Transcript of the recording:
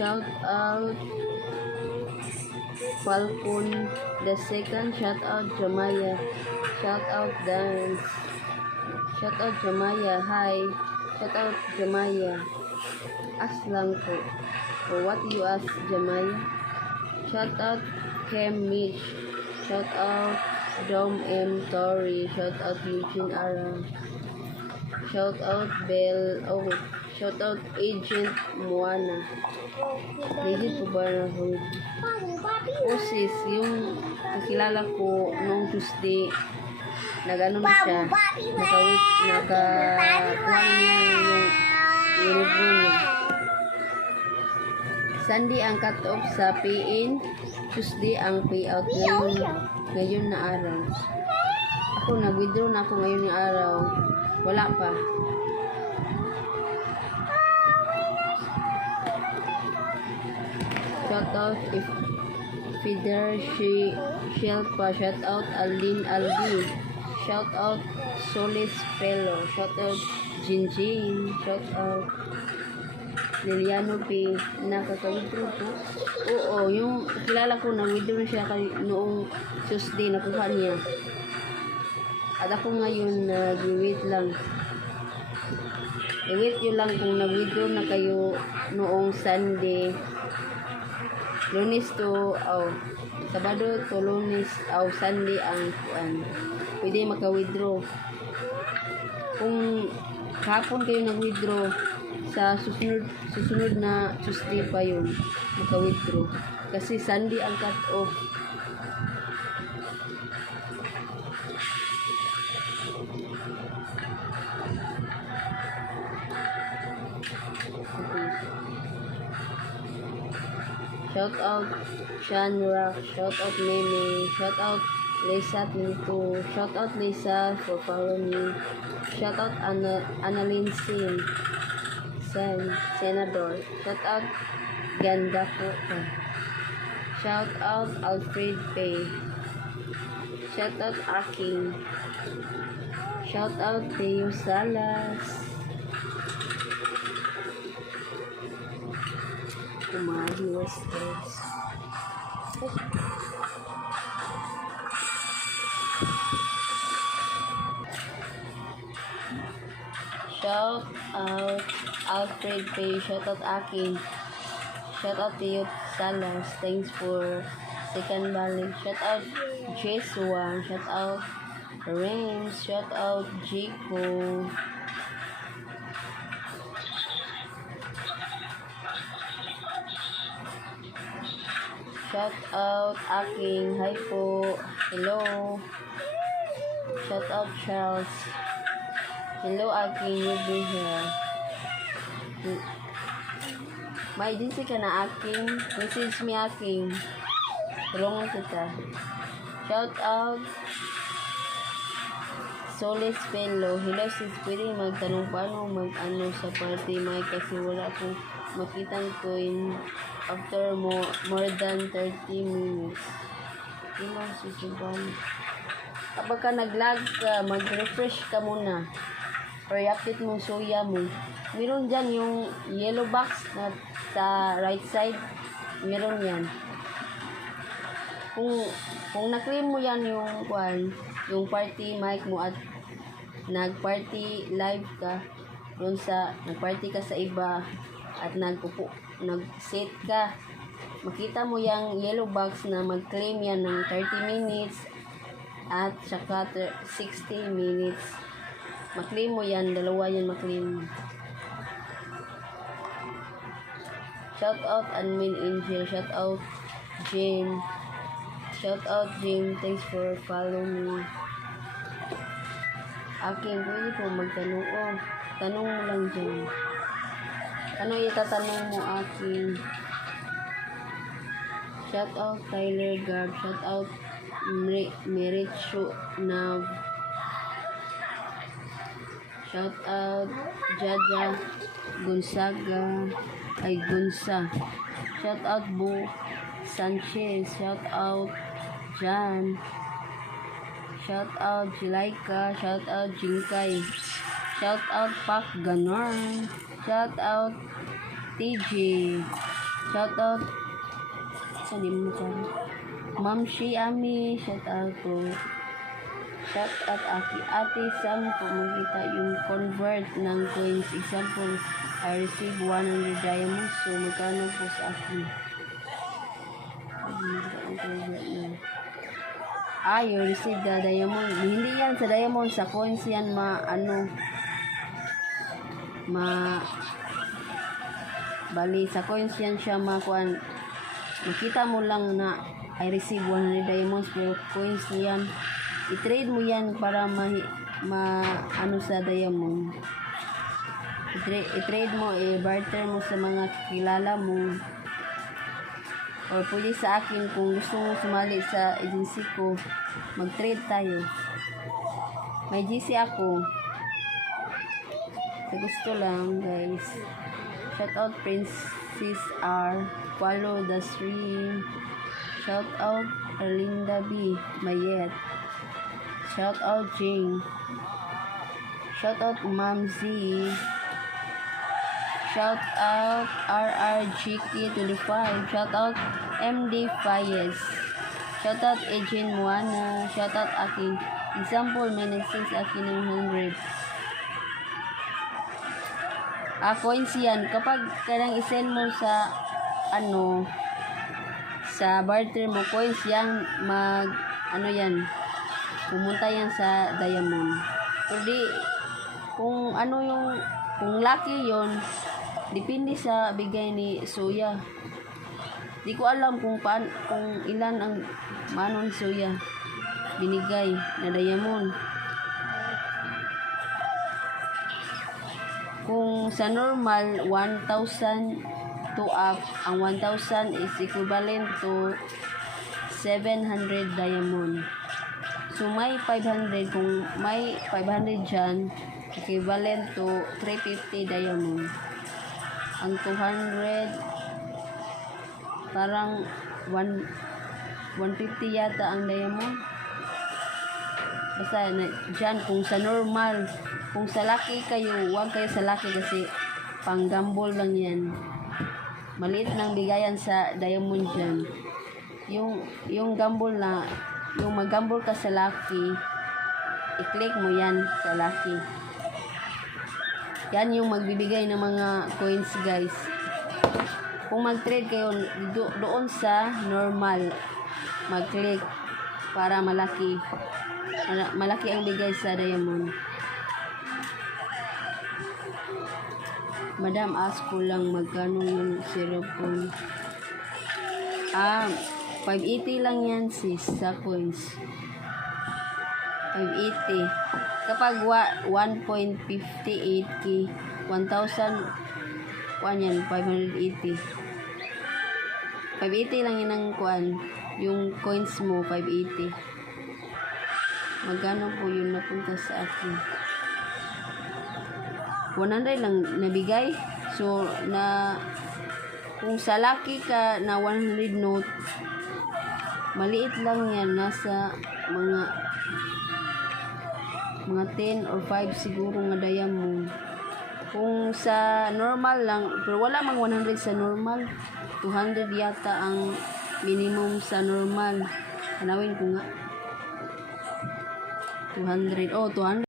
Shout out Falcon the second. Shout out Jamaya. Shout out Dance. Shout out Jamaya. Hi. Shout out Jamaya. Ask lang po. Or what you ask Jamaya? Shout out Kem Mitch. Shout out Dom M. Tori. Shout out Eugene Ara. Shout out Bell. Oh, shout out Agent Moana. Legit po ba na po? Oh sis, yung kakilala ko noong Tuesday, nag-ano na siya, nakakuha niya yung libro niya. Sunday ang cut-off sa PN, Tuesday ang payout ngayon na araw. Ako nag-withdraw na ako ngayon na araw. Wala pa. Shout out if Feeder Shelpa. Shout out Alin Albi. Shout out Solis Pelo. Shout out Jinjin. Shout out Liliano P. Nakaka-withdraw po. Oo, yung kilala ko na withdraw siya noong Tuesday, nakuha niya. At ako ngayon nag-wait lang. I-wait yun lang kung nag-withdraw na kayo noong Sunday. Lunes to, Sabado to Lunes, Sunday ang pwede maka-withdraw. Kung kahapon kayo nag-withdraw, sa susunod na Tuesday pa yun, maka-withdraw. Kasi Sunday ang cut-off. Shout out Shanra, shout out Meme, shout out Lisa Tinto, shout out Lisa for following me, shout out Annalyn Senador, shout out Ganda po, shout out Alfred Pay, shout out Aking, shout out Teo Salas, Kumadi Westeros. Shout out Alfred Pay, shout out Akin, shout out Teo Salas, thanks for second balik, shout out Jesua, shout out Rems, shout out Jico, shout out Aking, hi po, hello, shout out Charles, hello Aking, you'll be here. May agency ka na Aking, message me Aking, tulungan kita. Shout out Solis Pelo, hello sis, pwede magtanong paano mag-ano sa party may kasi wala akong makitang coin after more than 30 minutes. Ino si Juban. Kapag ka nag-lag ka, mag-refresh ka muna. Or i-update mo suya mo. Meron dyan yung yellow box na sa right side. Meron yan. Kung na-claim mo yan yung party mic mo at nag-party live ka doon sa nag-party ka sa iba at nag-set ka, makita mo yung yellow box na mag-claim yan ng 30 minutes at saka 60 minutes. Mag-claim mo yan, dalawa yan mag-claim. Shout out Admin Angel, shout out Jane, shout out Jane, thanks for following me. Aking, pwede po magtanong. Oh, tanong mo lang dyan. Ano itatanong mo Aking? Shout out Tyler Garb, shout out Mericho Nav, shout out Jaja Gonzaga, Gunsa, shout out Bo Sanchez, shout out Jan, shout out Jilaika, shout out Jinkay, shout out Pak Ganon, shout out TJ, Shout out sa mo dyan. Ma'am Shi Ami, shout out po. Shout out Ate Sam po, makita yung convert ng coins. Example, I receive 100 diamonds. So, magkano po sa akin? You receive the diamond. Hindi yan sa diamond, sa coins yan bali sa coins yan siya makuan. Makita mo lang na I receive 100 diamonds, pero coins yan. I-trade mo yan para sa diamond. I-trade mo, barter mo sa mga kilala mo. Or pwede sa akin, kung gusto mo sumali sa agency ko, mag-trade tayo. May GC ako. Sa gusto lang, guys. Shout out Princess R. Follow the stream. Shout out Erlinda B. Mayet. Shout out Jing. Shout out Ma'am Z. Shout out RRGK25. Shout out MD Fayez. Shout out Agent Moana. Shout out aking example, may nag-sales akin ng 100. Coins yan. Kapag kailang isend mo sa sa barter mo, coins yan, yan, pumunta yan sa diamond. Pero kung lucky yon, depende sa bigay ni Suya. Di ko alam kung ilan ang ni Suya binigay na diamond. Kung sa normal 1,000 to up, ang 1,000 is equivalent to 700 diamond. So may 500, kung may 500 dyan, equivalent to 350 diamond. Ang 200 parang 150 yata ang diamond. Basta dyan, kung sa normal, kung sa laki kayo, huwag kayo sa laki kasi pang gamble lang yan. Maliit lang bigayan sa diamond dyan. Yung gamble na, yung mag-gamble ka sa laki, i-click mo yan sa laki. Yan yung magbibigay ng mga coins, guys. Kung mag-trade kayo doon sa normal, mag-click para malaki ang bigay sa diamond. Madam, ask ko lang magkano yung 0.580 lang yan, sis, sa coins. 580. Kapag 1.58k, 1,000 yan, 580. 580 lang yun ang yung coins mo, 580. Magkano po yun napunta sa akin? 100 lang nabigay. So, kung sa lucky ka na 100 note, maliit lang yan, nasa mga 10 or 5 siguro nga diamond. Kung sa normal lang, pero wala mang 100 sa normal, 200 yata ang minimum sa normal. Hanawin ko nga 200. 200